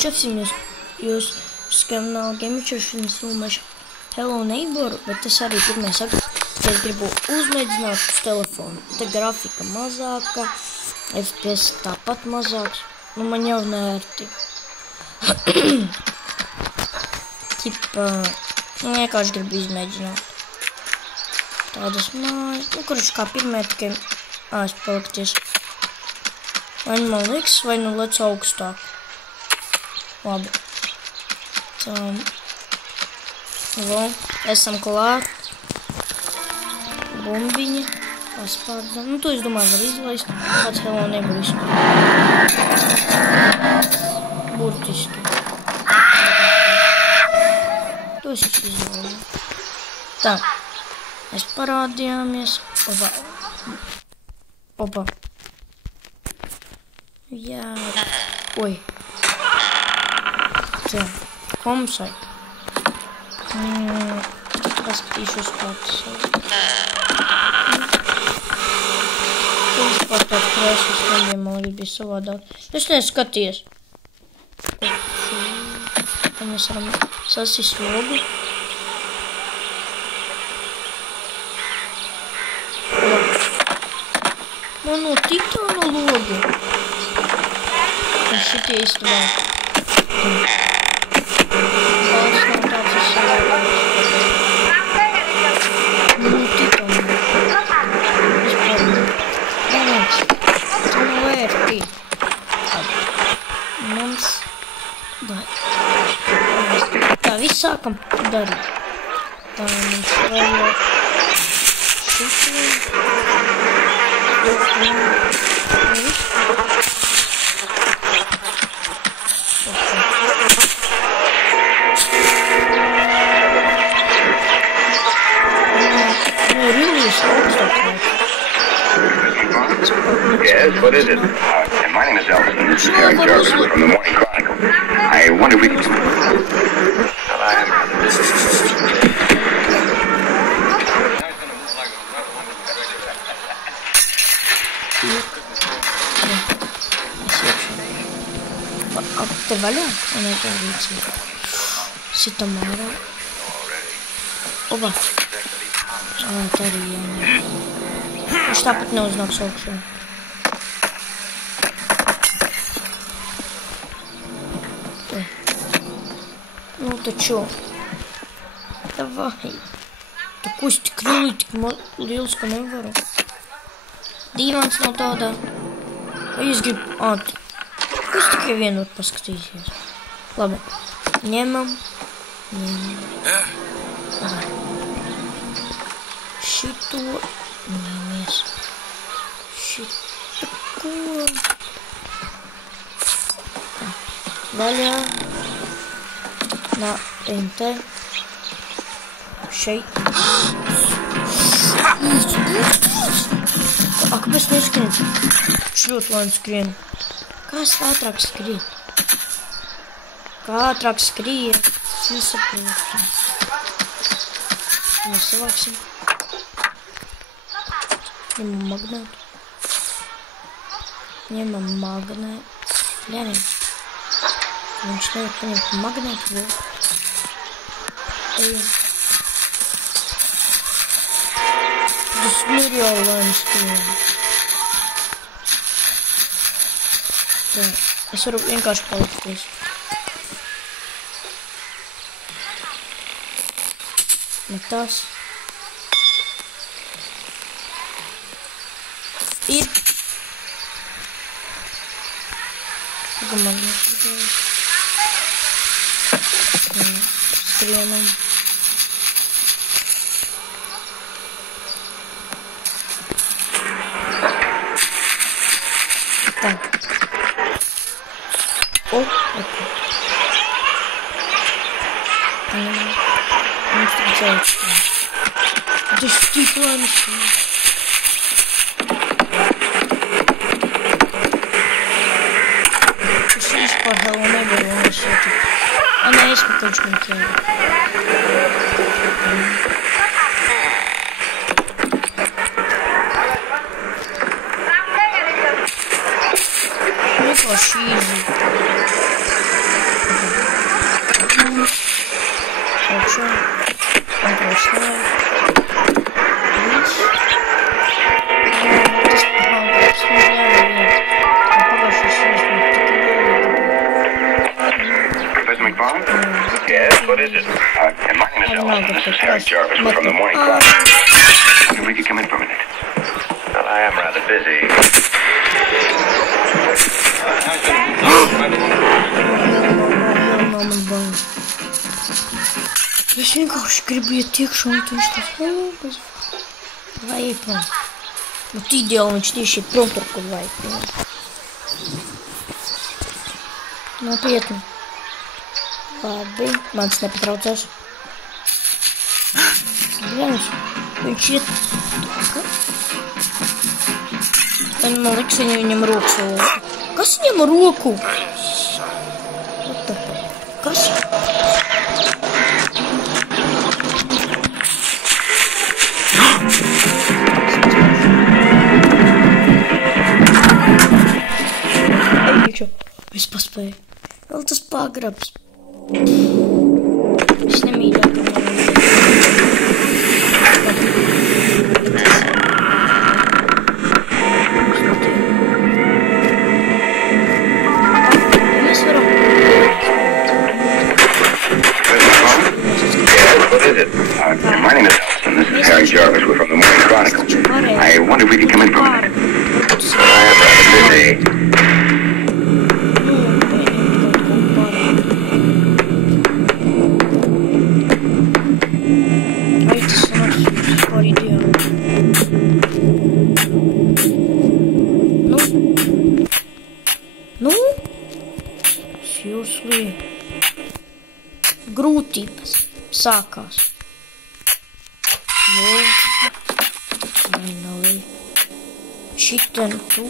Čaksim jūs kanāla Gamerčers filmēšu Hello Neighbor, bet tas arī pirmais saka, ka es gribu uzmēģināt uz telefonu. Te grafika mazāka, FPS tāpat mazāks, nu man jau nērti. Ķipa, vienkārši gribu izmēģināt. Tādas mājas, nu kurš kā pirmie tikai, es palikties. Vai nu man liks, vai nu lec augstāk. Labi. Tā. Esam klāt. Bumbiņa. Paspārdam. Nu, to es domāju var izlaist. Kāds Hello nebūs. Burtiski. To es izlaidu. Tā. Mēs parādījāmies. Opa. Jā. Oi. Tā. Komsai. Paskatīšos kāds savu. Vispār tāds krēslis nebija, man liekas, bija savādāk. Es neskaties. Tad mēs varam sasist logu. Man no titāna logi. Un šitie īstenībā. Tā, viss sākam darīt. Tā, mums vēl šitu. Yes, what is it? My name is Elton. This is Harry Jarvis from the Morning Chronicle. I wonder if we can... Te vaļā? Un tā rīcība. Sitam ārā. Oba. Tā arī jāņem. Viņš tāpat neuznāks augšā. Nu taču. Davai. Tu kusti krūli tik liels, ka nevaru. Dīvāns nav tādā. Vai es gribu... Kas tikai vienu var paskatīsies. Labi. Ņemam. Šito. Ņemies. Šito ko. Vaļā. Nā, ente. Šeit. Kāpēc neskrien? Šļūt, lai neskrien. Kā es ātrāk skrien? Kā ātrāk skrien? Es nesaprotu. Mēs savāksim. Ņemam magnētu. Ņemam magnētu. Ļarim. Viņš nevar paņemt magnētu vēl. Ejam. Tas nereāli lēni skrien. Tā, es varu vienkārši palikties. Metās. Ir. Tagad man neskrien. Skrienam. Tā. Mums tik zaudz. Tas tik lēnis. Es vispār Hello nevaru un es jau tik. Nē, es pakaļš man ķēru. Vienkārši īzi. what is it? My name is Ellison. This is Harry Jarvis. We're from the Morning Chronicle. Wonder if we could come in for a minute. Well, I am rather busy. Es vienkārši gribu iet iekšā, un viņš tāds, vai prom. Nu, ideāli viņš tieši ir prom tur, kur vajag prom. Nopietni. Labi, mans nepatraucās. Bļaņas, viņš iet. Man liekas, viņam rokas vēl. Kas viņam roku? Kas? Es paspēju. Vēl tas pagrabs. Es nemīļāk. Mēs varam. What is it? My name is Ellison. This is Harry Jarvis. We're from the Morning Chronicle. I wonder if we could come in for a minute. I am rather busy. Grūtības sākās. Finally. Chicken tu.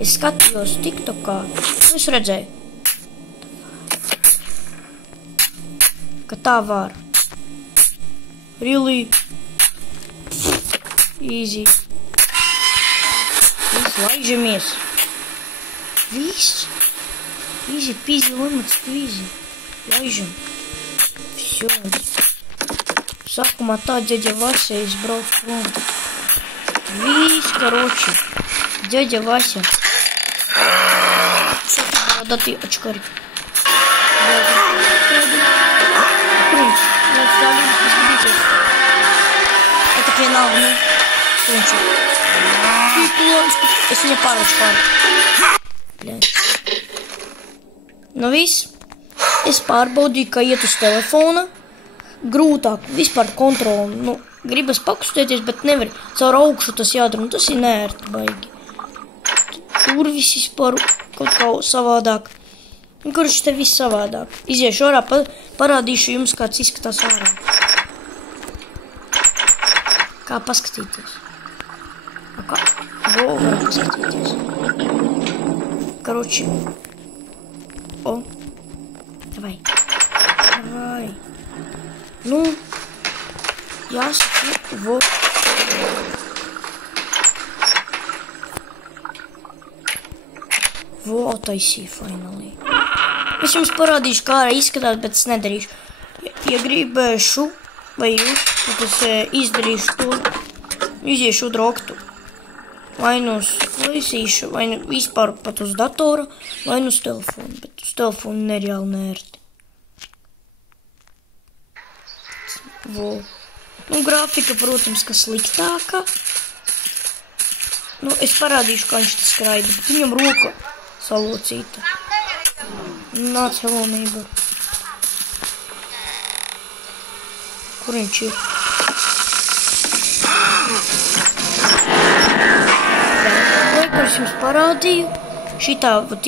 Es skatījos TikTokā, es redzēju, ka tā var. Really easy. Viss laižamies. Viss. Easy peasy lemon squeezy. Laižam. Всё. Sākumā tā ģeģa Vasja izbrauc prom. Viss, короче. Дядя Вася. Да ты очкарик. Это финал, ну. Es viņu pāručkāru. Nu viss. Es pārbaudīju, ka iet uz telefona. Grūtāk vispār kontroli. Nu, gribas pakustēties, bet nevar. Caur augšu tas jādara. Nu, tas ir nērti baigi. Tur viss vispār kaut kā savādāk. Un kurš te viss savādāk. Iziešu ārā, parādīšu jums, kāds izskatās ārā. Kā paskatīties. Kā? Var paskatīties. Karoči. O. Davai. Davai. Nu. Jāsaka. Vo. Vo, taisīju finally. Es jums parādīšu, kā arī izskatās, bet es nedarīšu. Ja gribēšu, vai jūs, tad es izdarīšu to, iziešu droktu. Vai nu uz laisīšu, vai nu vispār pat uz datora, vai nu uz telefonu, bet uz telefonu nereāli nērti. Vo. Nu, grafika, protams, ka sliktāka. Nu, es parādīšu, kā viņš tas skraida, bet viņam roka salocīta. Nāc, hello, neighbor. Kur viņš ir? Lai, ko es jums parādīju, šitā, vat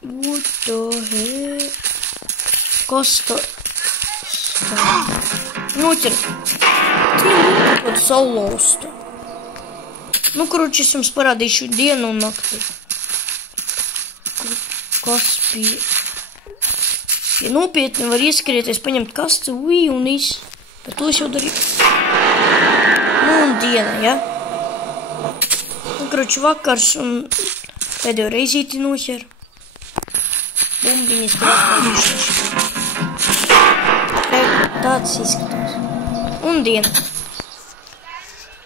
What the heck? Kas tā? Noķer. Kaut saulausta. Nu, kuruči, es jums parādīšu dienu un nakti. Kas bija? Ja nopietni var ieskrieties, paņemt kasti, un viss. Bet to es jau darīju. un diena, ja? Kroči vakars un pēdējo reizīti noķer. Bumbiņas tur atpaldušas. Tāds izskatās. Un diena.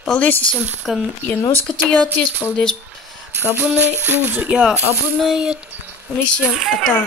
Paldies visiem, ka ja noskatījāties. Paldies, ka abonējat. Lūdzu, jā, abonējiet. Un visiem tā.